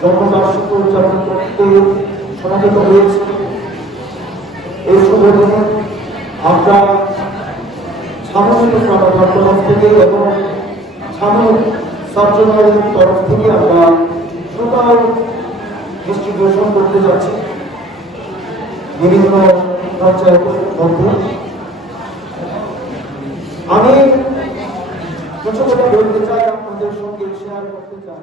জন্মবার্ষিকী উদযাপন করতে সমাবেত হয়েছে। এই শুভ দিনে আমরা সামরিক সরকার তরফ থেকে এবং সামরিক সার্জনাল তরফ থেকে আমরা টোটাল ডিস্ট্রিবিউশন করতে যাচ্ছি বিভিন্ন পঞ্চায়েত মধ্যে। আমি কিছু কথা বলতে চাই, আপনাদের সঙ্গে শেয়ার করতে চাই।